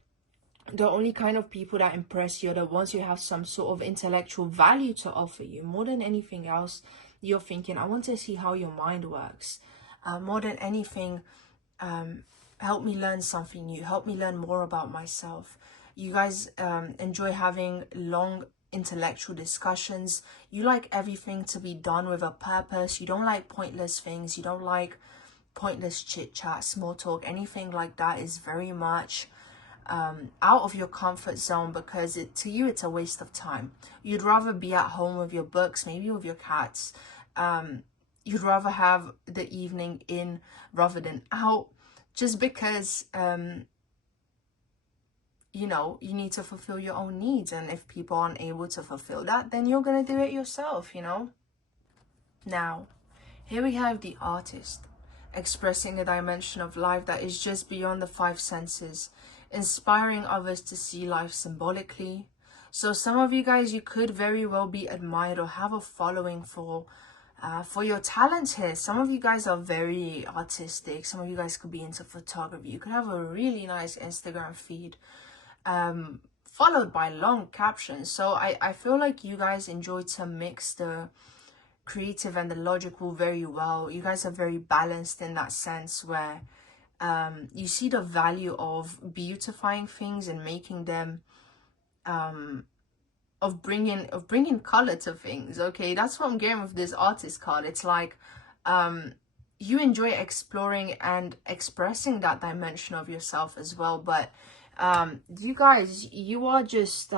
the only kind of people that impress you are the ones who have some sort of intellectual value to offer you. More than anything else, you're thinking, I want to see how your mind works. More than anything, help me learn something new. Help me learn more about myself. You guys enjoy having long intellectual discussions. You like everything to be done with a purpose. You don't like pointless things. You don't like pointless chit chat, small talk. Anything like that is very much out of your comfort zone, because to you it's a waste of time. You'd rather be at home with your books, maybe with your cats. You'd rather have the evening in rather than out, just because you know, you need to fulfill your own needs. And if people aren't able to fulfill that, then you're gonna do it yourself, you know. Now, here we have the artist, expressing a dimension of life that is just beyond the five senses, inspiring others to see life symbolically. So some of you guys, you could very well be admired or have a following for your talents here. Some of you guys are very artistic. Some of you guys could be into photography. You could have a really nice Instagram feed, followed by long captions. So I feel like you guys enjoy to mix the creative and the logical very well. You guys are very balanced in that sense, where you see the value of beautifying things and making them of bringing color to things. Okay, that's what I'm getting with this artist card. It's like you enjoy exploring and expressing that dimension of yourself as well. But you guys, you are just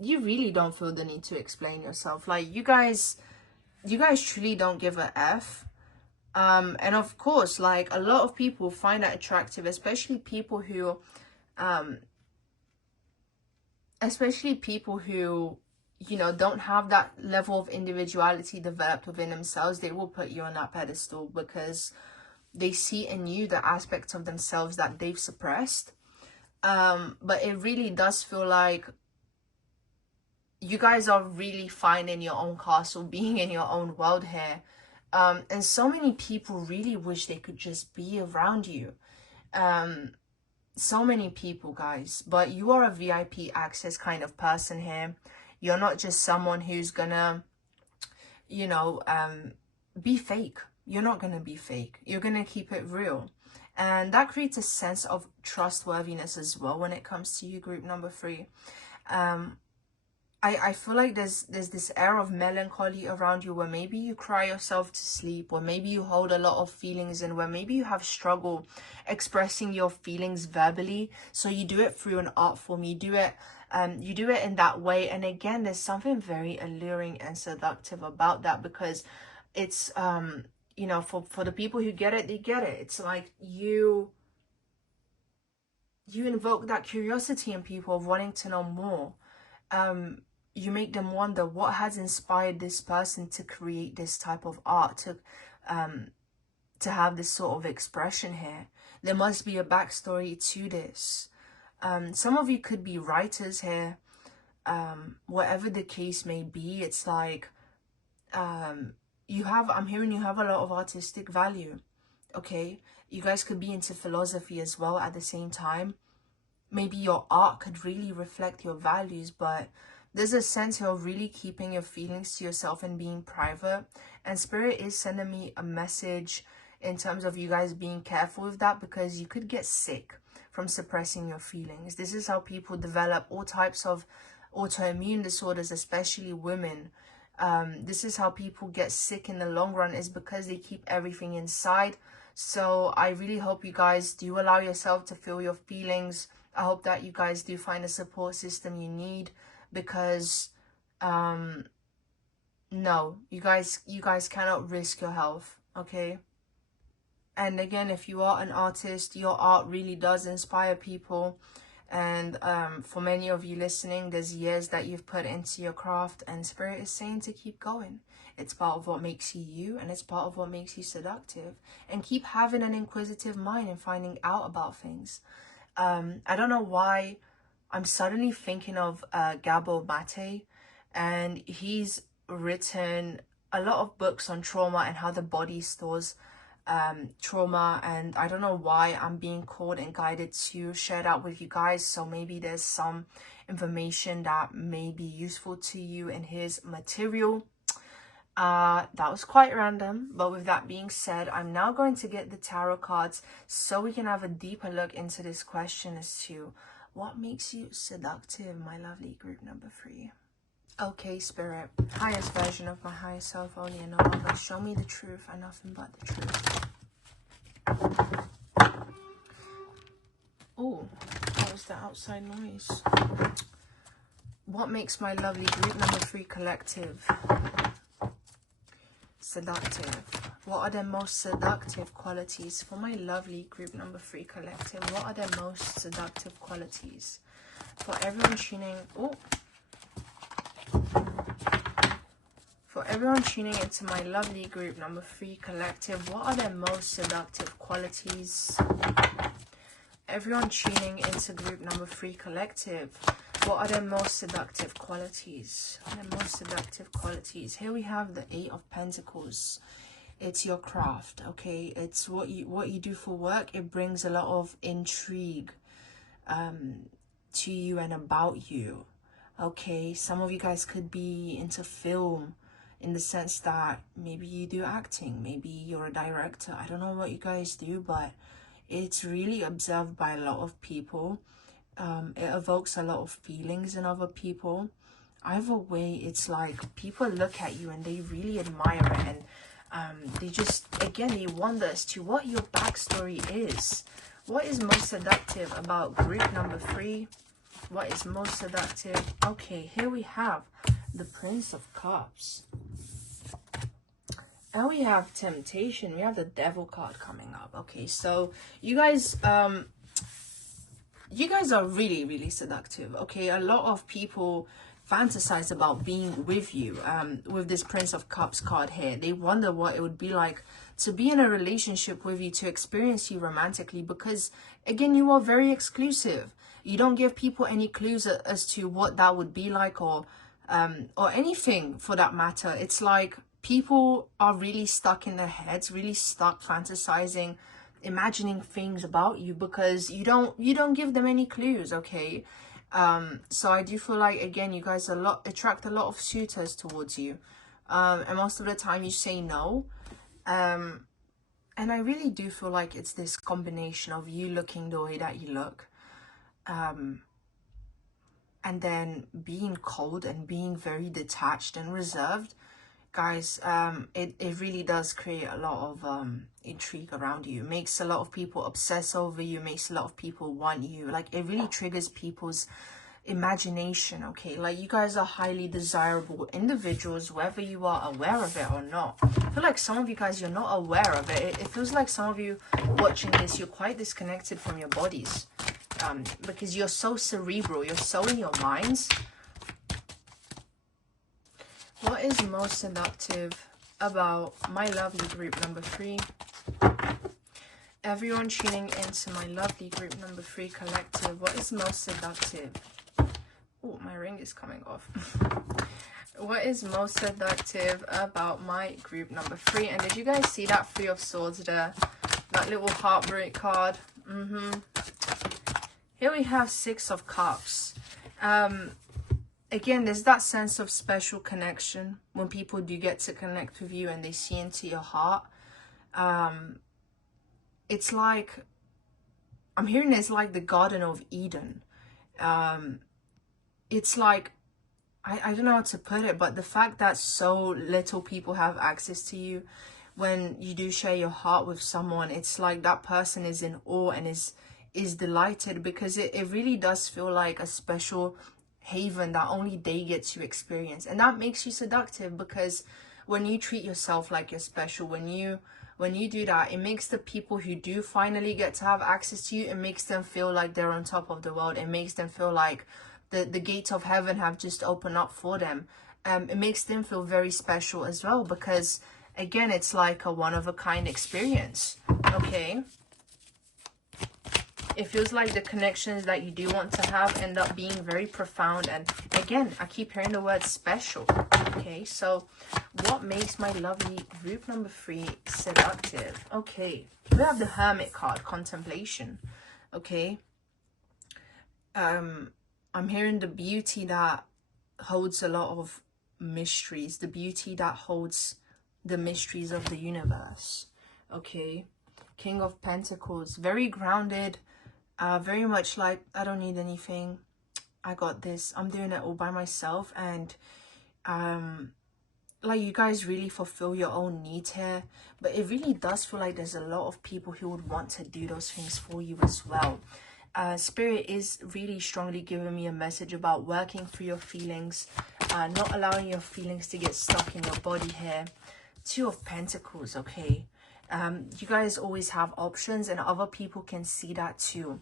you really don't feel the need to explain yourself. Like, you guys truly don't give a F. And of course, like, a lot of people find that attractive, especially people who you know, don't have that level of individuality developed within themselves. They will put you on that pedestal because they see in you the aspects of themselves that they've suppressed. But it really does feel like you guys are really finding your own castle, being in your own world here. And so many people really wish they could just be around you. So many people, guys. But you are a VIP access kind of person here. You're not just someone who's gonna, you know, be fake. You're not gonna be fake. You're gonna keep it real. And that creates a sense of trustworthiness as well when it comes to you, group number 3. I feel like there's this air of melancholy around you, where maybe you cry yourself to sleep, or maybe you hold a lot of feelings in, where maybe you have struggle expressing your feelings verbally. So you do it through an art form. You do it in that way. And again, there's something very alluring and seductive about that, because it's you know, for the people who get it, they get it. It's like you invoke that curiosity in people of wanting to know more. You make them wonder what has inspired this person to create this type of art, to have this sort of expression here. There must be a backstory to this. Some of you could be writers here. Whatever the case may be, it's like I'm hearing you have a lot of artistic value. Okay, you guys could be into philosophy as well at the same time. Maybe your art could really reflect your values, but there's a sense of really keeping your feelings to yourself and being private. And Spirit is sending me a message in terms of you guys being careful with that, because you could get sick from suppressing your feelings. This is how people develop all types of autoimmune disorders, especially women. This is how people get sick in the long run, is because they keep everything inside. So I really hope you guys do allow yourself to feel your feelings. I hope that you guys do find a support system you need, because no, you guys cannot risk your health, okay? And again, if you are an artist, your art really does inspire people. And for many of you listening, there's years that you've put into your craft, and Spirit is saying to keep going. It's part of what makes you you, and it's part of what makes you seductive. And keep having an inquisitive mind and finding out about things. I don't know why I'm suddenly thinking of Gabor Mate, and he's written a lot of books on trauma and how the body stores trauma, and I don't know why I'm being called and guided to share that with you guys. So maybe there's some information that may be useful to you in his material. That was quite random, but with that being said, I'm now going to get the tarot cards so we can have a deeper look into this question as to what makes you seductive, my lovely group number 3. Okay, Spirit, highest version of my higher self, only and no other, show me the truth and nothing but the truth. Oh, that was the outside noise. What makes my lovely group number 3 collective seductive? What are their most seductive qualities for my lovely group number 3 collective? What are their most seductive qualities for everyone tuning? For everyone tuning into my lovely group number 3 collective, what are their most seductive qualities? Everyone tuning into group number 3 collective, what are their most seductive qualities? Their most seductive qualities. Here we have the 8 of Pentacles. It's your craft, okay? It's what you do for work. It brings a lot of intrigue to you and about you, okay? Some of you guys could be into film, in the sense that maybe you do acting, maybe you're a director. I don't know what you guys do, but it's really observed by a lot of people. It evokes a lot of feelings in other people. Either way, it's like people look at you and they really admire it, and they just, again, they wonder as to what your backstory is. What is most seductive about group number 3? What is most seductive? Okay, here we have the Prince of Cups. And we have Temptation. We have the Devil card coming up. Okay, so you guys are really, really seductive. Okay, a lot of people fantasize about being with you with this Prince of Cups card here. They wonder what it would be like to be in a relationship with you, to experience you romantically, because again, you are very exclusive. You don't give people any clues as to what that would be like, or anything for that matter. It's like people are really stuck in their heads, really stuck fantasizing, imagining things about you, because you don't give them any clues, okay? So I do feel like, again, you guys attract a lot of suitors towards you, and most of the time you say no. And I really do feel like it's this combination of you looking the way that you look, and then being cold and being very detached and reserved. Guys, it really does create a lot of intrigue around you. It makes a lot of people obsess over you, makes a lot of people want you. Like, it really triggers people's imagination, okay? Like, you guys are highly desirable individuals, whether you are aware of it or not. I feel like some of you guys, you're not aware of it. It feels like some of you watching this, you're quite disconnected from your bodies, because you're so cerebral, you're so in your minds. What is most seductive about my lovely group number 3? Everyone tuning into my lovely group number 3 collective, what is most seductive? Oh, my ring is coming off. What is most seductive about my group number 3? And did you guys see that 3 of Swords there? That little heartbreak card. Here we have 6 of Cups. Again, there's that sense of special connection when people do get to connect with you and they see into your heart. It's like, I'm hearing it's like the Garden of Eden. It's like, I don't know how to put it, but the fact that so little people have access to you, when you do share your heart with someone, it's like that person is in awe and is delighted, because it really does feel like a special haven that only they get to experience. And that makes you seductive, because when you treat yourself like you're special, when you do that, it makes the people who do finally get to have access to you, it makes them feel like they're on top of the world. It makes them feel like the gates of heaven have just opened up for them. It makes them feel very special as well, because again, it's like a one-of-a-kind experience, okay? It feels like the connections that you do want to have end up being very profound. And again, I keep hearing the word special, okay? So what makes my lovely group number 3 seductive? Okay, we have the Hermit card, contemplation, okay? I'm hearing the beauty that holds a lot of mysteries, the beauty that holds the mysteries of the universe, okay? King of Pentacles, very grounded, very much like, I don't need anything, I got this, I'm doing it all by myself. And like, you guys really fulfill your own needs here, but it really does feel like there's a lot of people who would want to do those things for you as well. Spirit is really strongly giving me a message about working through your feelings, not allowing your feelings to get stuck in your body here. 2 of Pentacles, okay? You guys always have options, and other people can see that too.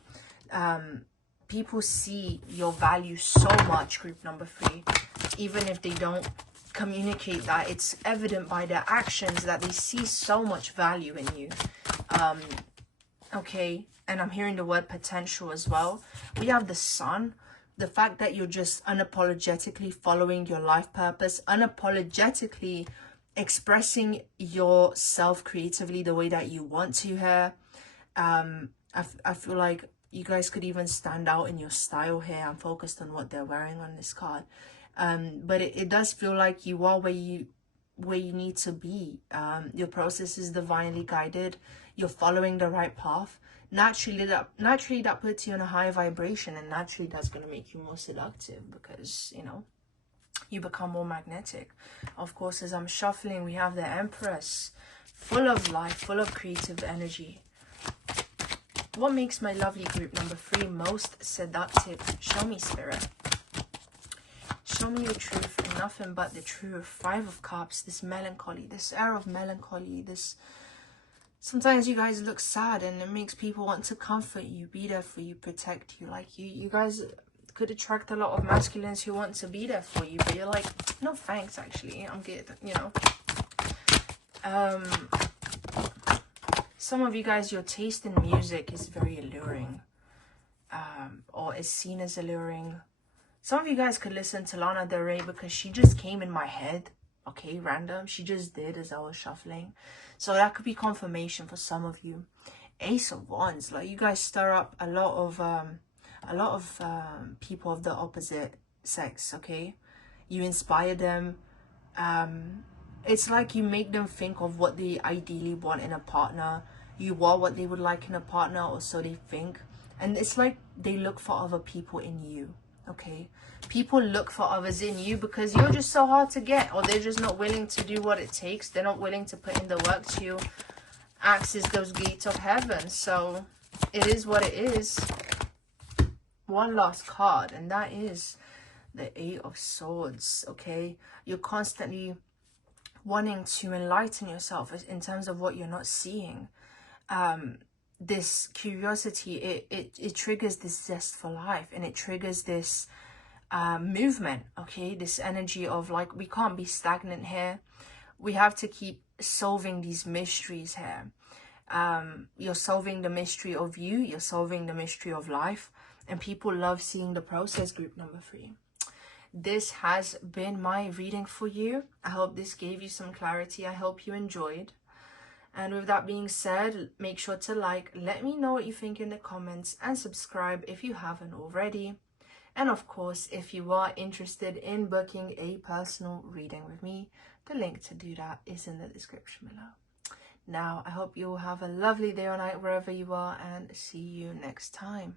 People see your value so much, group number 3, even if they don't communicate that. It's evident by their actions that they see so much value in you, okay? And I'm hearing the word potential as well. We have the Sun, the fact that you're just unapologetically following your life purpose, unapologetically expressing yourself creatively the way that you want to here. I feel like you guys could even stand out in your style here. I'm focused on what they're wearing on this card, but it does feel like you are where you need to be. Your process is divinely guided. You're following the right path. Naturally that puts you in a high vibration, and naturally that's going to make you more seductive, because, you know, you become more magnetic. Of course, as I'm shuffling, we have the Empress, full of life, full of creative energy. What makes my lovely group number 3 most seductive? Show me, Spirit. Show me your truth and nothing but the truth. 5 of Cups, this melancholy, this air of melancholy, this... Sometimes you guys look sad, and it makes people want to comfort you, be there for you, protect you. Like, you guys could attract a lot of masculines who want to be there for you, but you're like, no thanks, actually, I'm good, you know. Some of you guys, your taste in music is very alluring. or is seen as alluring. Some of you guys could listen to Lana Del Rey because she just came in my head. Okay, random. She just did as I was shuffling. So that could be confirmation for some of you. Ace of Wands, like you guys stir up a lot of people of the opposite sex. Okay, you inspire them. It's like you make them think of what they ideally want in a partner. You are what they would like in a partner, or so they think. And it's like they look for other people in you. Okay, people look for others in you because you're just so hard to get, or they're just not willing to do what it takes. They're not willing to put in the work to access those gates of heaven. So it is what it is. One last card, and that is the Eight of Swords. Okay, you're constantly wanting to enlighten yourself in terms of what you're not seeing. This curiosity, it triggers this zest for life, and it triggers this movement. Okay, this energy of like, we can't be stagnant here. We have to keep solving these mysteries here. You're solving the mystery of you, you're solving the mystery of life, and people love seeing the process. Group number 3. This has been my reading for you. I hope this gave you some clarity. I hope you enjoyed. And with that being said, make sure to like, let me know what you think in the comments, and subscribe if you haven't already. And of course, if you are interested in booking a personal reading with me, the link to do that is in the description below. Now, I hope you will have a lovely day or night wherever you are, and see you next time.